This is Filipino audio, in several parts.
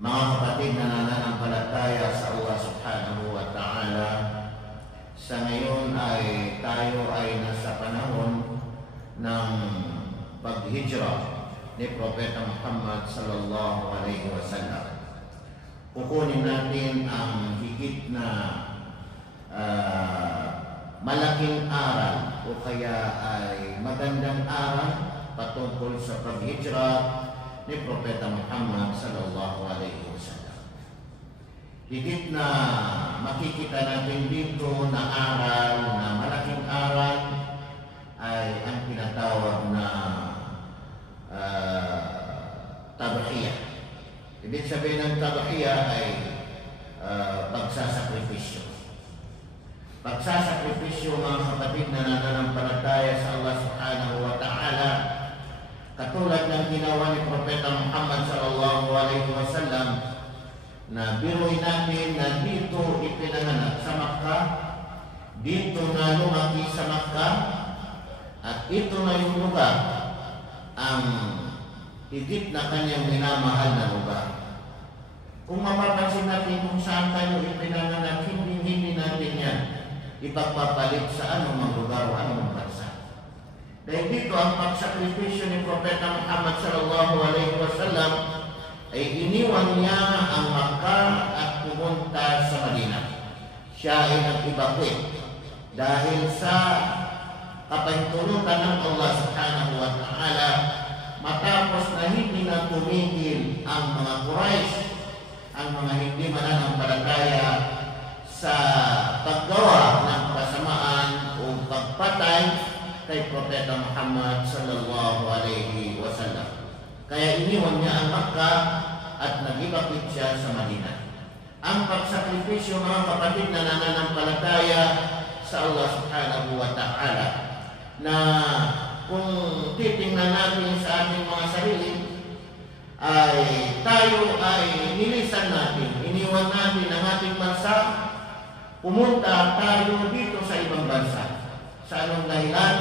Mga kapatid na nananampalataya sa Allah subhanahu wa ta'ala, sa ngayon ay tayo ay nasa panahon ng paghijra ni Propeta Muhammad sallallahu alaihi wasallam. Kukunin natin ang higit na malaking aral o kaya ay magandang aral patungkol sa paghijra ni Propeta Muhammad sallallahu alaihi wasallam. Higit na makikita natin dito na aral, na malaking aral ay ang tinatawag na tadhiyah. Ibig sabihin ng tadhiyah ay pagsasakripisyo. Pagsasakripisyo, mga kapatid na nananampalataya sa Allah subhanahu wa ta'ala, katulad ng ginawa ni Propeta Muhammad sallallahu alaihi wasallam, na biruin natin na dito ipinanganak sa Makkah, dito na lumaki sa Makkah, at ito na yung lugar ang higit na kanyang minamahal na lugar. Kung mapapansin natin kung saan tayo ipinanganak, hindi natin yan ipagpapalit sa anumang lugar o anumang bansa. Dahil dito ang pagsakripisyo ni Propeta Muhammad sallallahu alaihi wasallam ay iniwan niya ang Makkah at pumunta sa Madina. Siya ay nag-evacuate dahil sa kapahintulutan ng Allah subhanahu wa ta'ala, matapos na hindi na tumigil ang mga Quraysh, ang mga hindi mananampalataya sa paggawa ng kasamaan o pagpatay kay Propeta Muhammad sallallahu alaihi wasallam. Kaya iniwan niya ang Makkah at nag-evacuate siya sa Madina. Ang pagsakripisyo, mga kapatid na nananampalataya sa Allah subhanahu wa ta'ala, na kung titingnan natin sa ating mga sarili, ay tayo ay nilisan natin, iniwan natin ang ating bansa, pumunta tayo dito sa ibang bansa. Sa anong dahilan?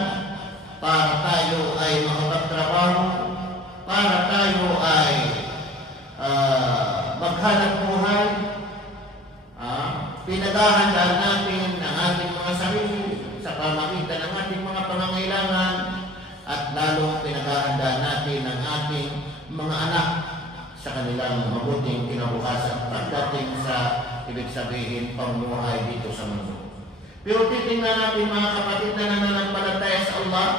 Para tayo ay makapagtrabaho, para tayo ay maghanap buhay. Pinaghahandaan natin ang ating mga sarili sa pamagitan ng ating mga pangangailangan, at lalong pinaghahandaan natin ang ating mga anak sa kanilang mabuting kinabukasan pagdating sa ibig sabihin pamumuhay dito sa mundo. Pero titingnan natin, mga kapatid na nananampalataya sa Allah,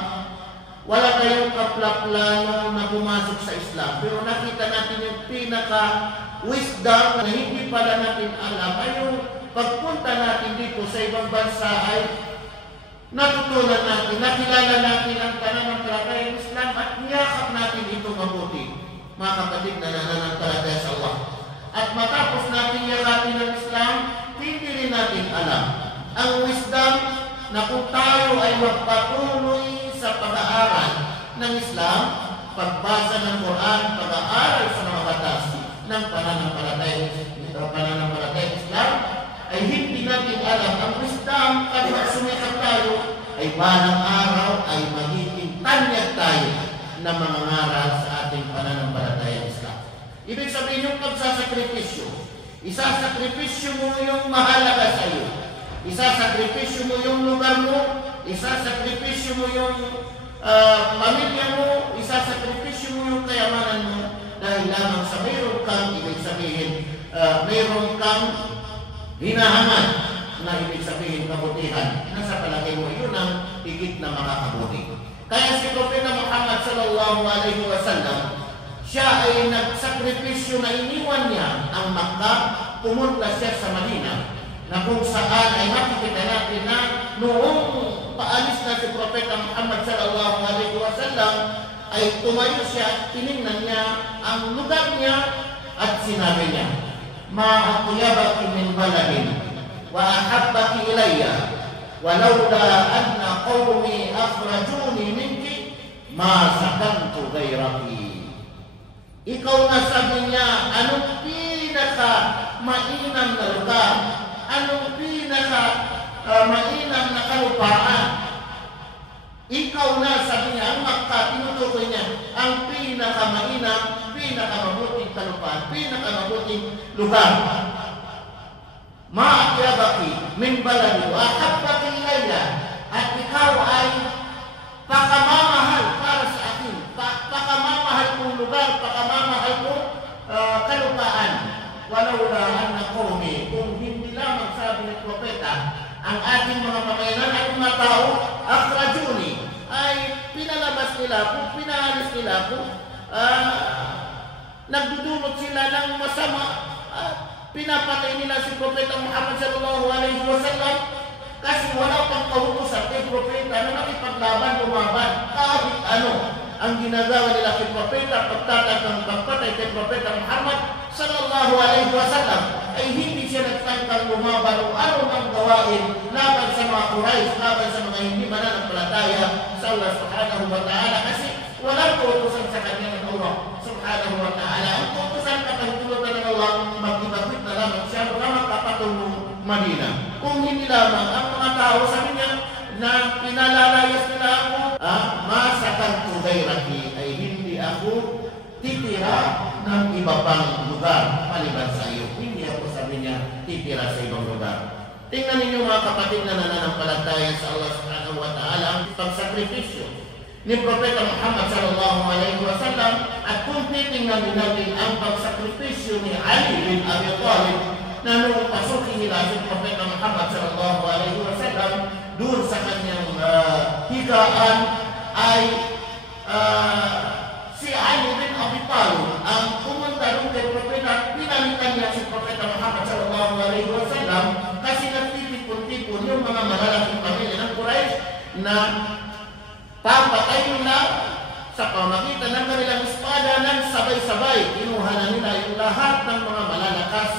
wala tayong kaplaplano na pumasok sa Islam. Pero nakita natin yung pinaka-wisdom na hindi pala natin alam ay yung pagpunta natin dito sa ibang bansa ay natutunan natin, nakilala natin ang pananampalataya ng Islam at niyakap natin ito mabuti, mga kapatid na nananampalataya sa Allah. At matapos natin yakapin ang Islam, hindi rin natin alam ang wisdom na kung tayo ay magpatuloy sa pag-aaral ng Islam, pagbasa ng Quran, pag-aaral sa mga batas ng pananampalataya ng Islam, ay hindi natin alam ang wisdom kapag sumikap tayo, ay balang araw ay magiging tanyag tayo na mangangaral sa ating pananampalataya ng Islam. Ibig sabihin yung pagsasakripisyo, isasakripisyo mo yung mahalaga sa iyo, isasakripisyo mo yung lugar mo, isasakripisyo mo yung pamilya mo, isasakripisyo mo yung kayamanan mo, dahil lamang sa mayroon kang, ibig sabihin, mayroon kang hinahangad na ibig sabihin kabutihan, na sa palagay mo yun ang higit na makakabuti. Kaya si Propeta Muhammad sallallahu alaihi wasallam, siya ay nagsakripisyo na iniwan niya ang Makkah, pumunta siya sa Madina, na kung saan ay makikita natin na noong paalis na si Propeta Muhammad sallallahu alaihi wasallam ay tumayo siya, tinignan niya ang lugar niya at sinabi niya, "Ma atyabaki min baladin wa ahabbaki ilayya walawla anna qawmi akhrajuni minki ma sakantu ghayraki." Ikaw na, sabi niya, anong pinaka mainam na lugar, anong pinaka mainam na kalupaan? Ikaw na, sabi niya, ang Makkah, tinutukoy niya, ang pinaka mainam, pinaka mabuti pinakamabuting kalupaan, pinakamabuting lugar. Ma'atyabaki min baladi wa ahabbaki ilayya, at ikaw ay pakamamahal para sa akin, pakamamahal kong lugar, pakamamahal kong kalupaan. Walawla anna qawmi, kung hindi lamang sabi ng propeta, ang ating mga pamayanan at mga tao, akhrajuni, ay pinalabas nila ako, pinaalis nila ako, nagdudulot sila ng masama, pinapatay nila si Propeta Muhammad sallallahu alaihi wasallam kasi wala pang kautusan kay Propeta na nakipaglaban, lumaban, kahit ano ang ginagawa nila kay Propeta, pagtatag ng pagpatay kay Propeta Muhammad sallallahu alaihi wasallam ay hindi siya nagtangkang lumaban o ano ang gawain laban sa mga Quraysh, laban sa mga hindi mananampalataya sa Allah subhanahu wa ta'ala, kasi walang kautusan sa kanya ng Allah subhanahu wa ta'ala. Ang kautusan katahutulutan ng Allah, mag-ibabit na lamang siya na makapatulong Madina. Kung hindi lamang ang mga tao sabi niya na pinalalayas nila ako, masakan tugayraki, ay hindi ako titira ng iba pang lugar maliban sa iyo. Hindi ako, sabi niya, titira sa ibang lugar. Tingnan ninyo mga kapatid na nananampalataya sa Allah subhanahu wa ta'ala ang pagsakripisyo ni Propeta Muhammad sallallahu alaihi wasallam, at kung titingnan din natin ang pagsakripisyo ni Ali bin Abi Talib na nung pasukin nila si Propeta Muhammad sallallahu alaihi wasallam doon sa kanyang higaan, ay si Ali bin Abi Talib ang pumunta doon kay Propeta, pinalitan niya si Propeta Muhammad sallallahu alaihi wasallam kasi nagtitipon-tipon yung mga malalaking pamilya ng Quraysh na papatay nila sa pamagitan ng kanilang espada ng sabay-sabay. Kinuha na nila yung lahat ng mga malalakas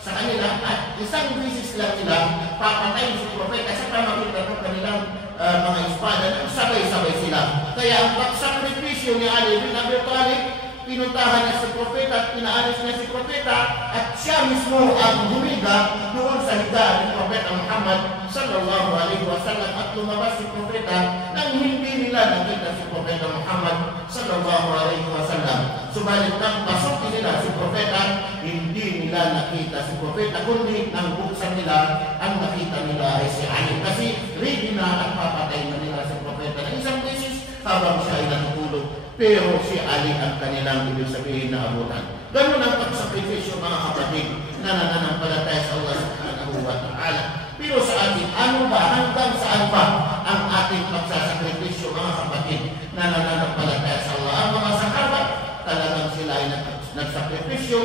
sa kanila at isang bisis lang nila papatay si Propeta sa pamagitan ng kanilang mga espada ng sabay-sabay sila. Kaya ang pagsakripisyo ni Ali bin Abi Talib, pinuntahan niya si Propeta at pinaalis niya si Propeta, at siya mismo ang humiga doon sa higaan ni Propeta Muhammad sallallahu alaihi wasallam, at lumabas si Propeta nang hindi nila nakita si Propeta Muhammad sallallahu alaihi wasallam. Subalit nang pasukin nila si Propeta, hindi nila nakita si Propeta, kundi nang buksan nila, ang nakita nila ay si Ali, kasi ready na at papatay na nila si Propeta na isang beses habang siya ay natutulog. Pero si Ali ang kanilang ibig sabihin na abutan. Ganun ang pagsakripisyo mga kapatid na nananampalataya sa Allah subhanahu wa ta'ala. Pero sa atin, ano ba, hanggang saan ba ang ating pagsasakripisyo mga kapatid na nananampalataya sa Allah? Ang mga sahabat, talagang sila ay nagsakripisyo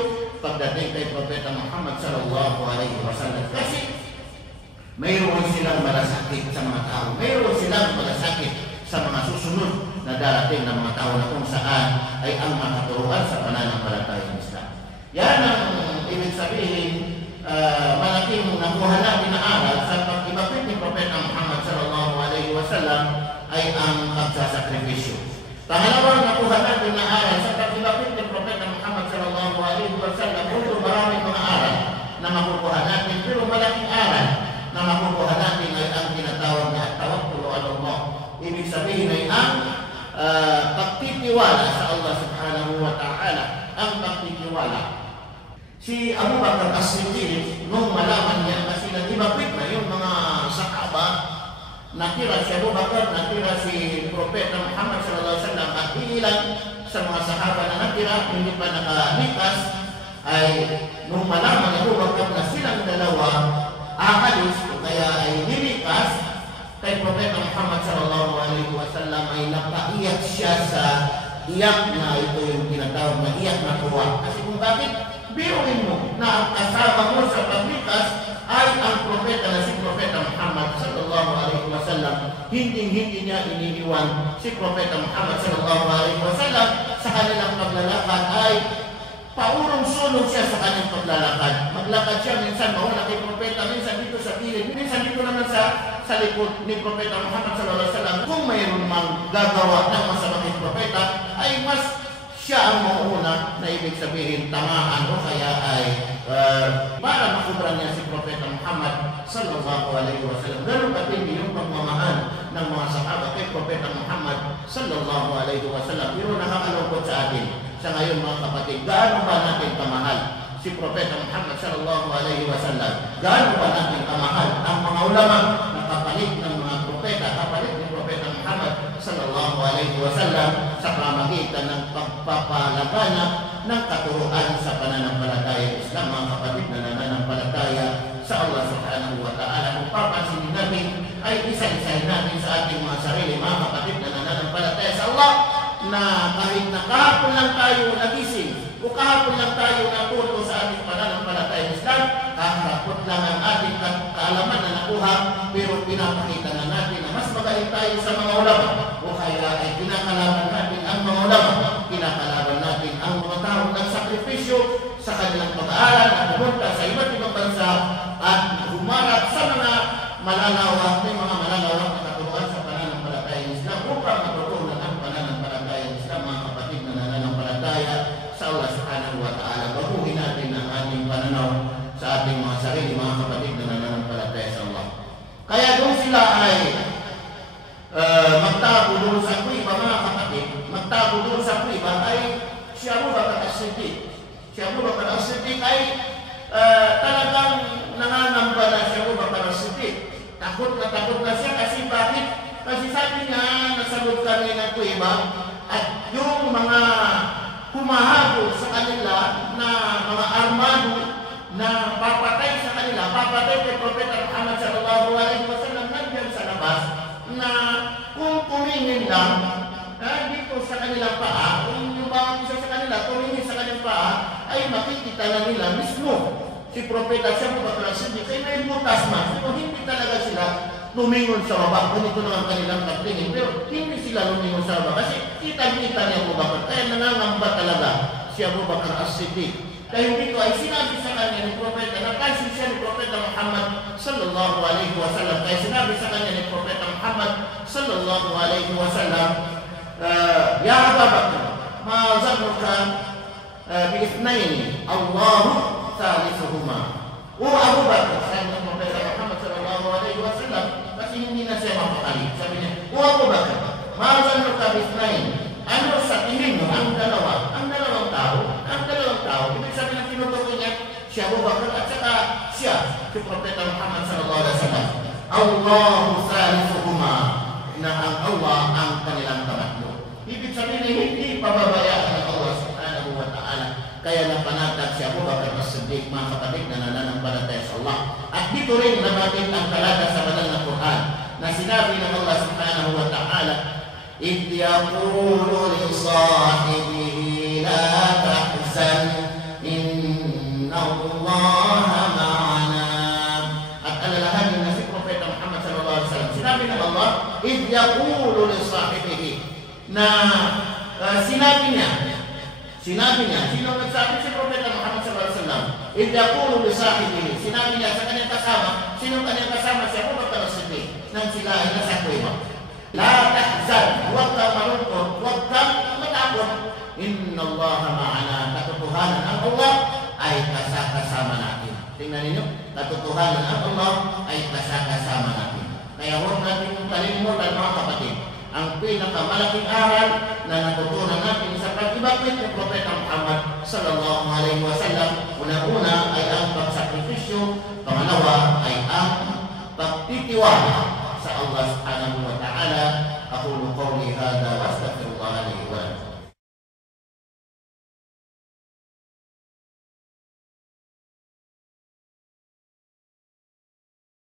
pagdating kay Propeta Muhammad sallallahu alaihi wasallam. Kasi mayroon silang malasakit sa mga tao. Mayroon silang malasakit sa mga susunod na darating ng mga tao na kung saan ay ang makaturuan sa pananampalataya ng Islam. Yan ang ibig sabihin, malaking nakuha natin na aral sa pag-ibabit ni Propeta Muhammad sallallahu alaihi wasallam ay ang pagsasakripisyo. Pangalawang nakuha natin na aral sa pag-ibabit ni Propeta Muhammad sallallahu alaihi wasallam, ito maraming mga aral na makukuha natin, pero malaking aral na makukuha natin ay ang tinatawag na tawakkul ala Allah. Ibig sabihin ay ang pagtitiwala sa Allah subhanahu wa ta'ala, ang pagtitiwala. Si Abu Bakar as-Siddiq, nung malaman niya kasi nag-ibabit na yung mga sahaba, natira si Abu Bakar, natira si Propeta Muhammad sallallahu alaihi wasallam, at ilan sa mga sahaba na natira, hindi pa nakalikas, ay nung malaman ni Abu Bakar na silang dalawa aalis, kaya ay nilikas kay Propeta Muhammad sallallahu alaihi wasallam, ay napaiyak siya sa iyak na ito yung tinatawag na iyak na tuwa. Kasi kung bakit, biruin mo na ang kasama mo sa paglikas ay ang propeta na si Propeta Muhammad sallallahu alaihi wasallam. Hindi niya iniiwan si Propeta Muhammad sallallahu alaihi wasallam sa kanilang paglalakad, ay paurong sulong siya sa kanyang paglalakad. Maglakad siya, minsan mawala kay Propeta, minsan dito sa gilid, minsan dito naman sa likod ni Propeta Muhammad sallallahu alaihi wasallam. Kung mayroon mang gagawa ng masama kay Propeta, ay mas siya ang mauuna na ibig sabihin tamaan o kaya ay para makubran niya si Propeta Muhammad sallallahu alaihi wasallam. Ganun katindi yung pagmamahal ng mga sahaba kay Propeta Muhammad sallallahu alaihi wasallam. Pero nakakalungkot sa atin, Sa ngayon mga kapatid, gaano ba natin kamahal si Propeta Muhammad sallallahu alaihi wasallam? Gaano ba natin kamahal ang mga ulama na kapalit ng mga propeta, kapalit ni Propeta Muhammad sallallahu alaihi wasallam sa pamagitan ng pagpapalaganap ng katuruan sa pananampalataya Islam, mga kapatid na nananampalataya sa Allah subhanahu wa ta'ala. Kung papansinin natin ay isa-isahin natin sa ating mga sarili, mga kapatid na nananampalataya sa Allah, na kahit na kahapon lang tayo nagising o kahapon lang tayo natuto sa ating pananampalataya Islam, kahapon lang ang ating kaalaman na nakuha, pero pinapakita na natin na mas magaling tayo sa mga ulama, o kaya ay kinakalaban natin ang mga ulama, kinakalaban natin ang mga taong nagsakripisyo sa kanilang pag-aaral at pumunta sa iba't ibang bansa at humarap sa mga malalawak na katuruan sa pananampalataya Islam upang matutunan ang pananampalataya Islam, mga kapatid na nananampalataya sa Allah subhanahu wa ta'ala. Baguhin natin ang ating pananaw sa ating mga sarili, mga kapatid na nananampalataya sa Allah. Kaya doon sila ay magtago doon sa kuiba, mga kapatid. Magtago doon sa kuiba ay si Abu Bakar As-Siddiq. Si Abu Bakar As-Siddiq ay talagang nangangamba na si Abu Bakar As-Siddiq. Takot na siya kasi bakit? Kasi sabi niya, nasagot kami ng kuiba at yung mga humahabol sa kanila na mga armado na papatay sa kanila, papatay kay Propeta Muhammad sallallahu alaihi wasallam, nandiyan sa labas na kung tumingin lang dito sa kanilang paa, kung yung bawang isa sa kanila tumingin sa kanilang paa, ay makikita na nila mismo si Propeta siya Abu Bakar As-Siddiq ay may butas man. So, hindi talaga sila lumingon sa baba. Ganito na ang kanilang katingin. Pero hindi sila lumingon sa baba kasi kita-kita ni Abu Bakar. Kaya nangangamba talaga si Abu Bakar As-Siddiq. Dahil dito ay sinabi sa kanya ni Propeta, napansin siya ni Propeta Muhammad sallallahu alaihi wasallam. Kaya sinabi sa kanya ni Propeta Muhammad sallallahu alaihi wasallam, Ya Abu Bakar, ma zannuka bi-ithnaini, Allahu salisuhuma. O Abu Bakar, sabi ng Propeta Muhammad sallallahu alaihi wasallam, kasi hindi na siya mapakali. Sabi niya, O Abu Bakar, ma zannuka bi-ithnaini, ano sa tingin mo ang dalawang tao, ibig sabihin ng tinutukoy niya, si Abu Bakar at saka siya, si Propeta Muhammad sallallahu alaihi wasallam. Allahu salisuhuma, na ang Allah ang kanilang pangatlo. Ibig sabihin hindi pababayaan ng Allah subhanahu wa ta'ala. Kaya napanatag si Abu Bakar As-Siddiq, mga kapatid na nananampalataya sa Allah. At dito rin nabatid ang talata sa banal na Quran na sinabi ng Allah subhanahu wa ta'ala, إِذْ يَقُولُ لِصَاحِبِهِ لَا تَحْزَنْ إِنَّ اللَّهَ مَعَنَا. At alalahanin na si Propeta Muhammad sallallahu alaihi wasallam, sinabi ng Allah, إِذْ يَقُولُ لِصَاحِبِهِ, na sinabi niya, sino nagsabi si Propeta Muhammad sallallahu alaihi wasallam? إِذْ يَقُولُ لِصَاحِبِهِ, sinabi niya sa kanyang kasama, sino kanyang kasama? Si Abu Bakar As-Siddiq, nang sila ay nasa kuweba. La tahzan, huwag kang malungkot, huwag kang matakot. Inna Allah ma'ana, katotohanan ang Allah ay kasama natin. Tingnan ninyo, katotohanan ang Allah ay kasama natin. Kaya huwag natin kalimutan, mga kapatid, ang pinakamalaking aral na natutunan natin sa pag-ibagwit ng Propeta Muhammad sallallahu alaihi wasallam. Una-una ay ang pagsakripisyo, pangalawa ay ang pagtitiwala sa Allah subhanahu wa ta'ala. Aqulu qawli hadha wa astaghfirullah li wa lakum.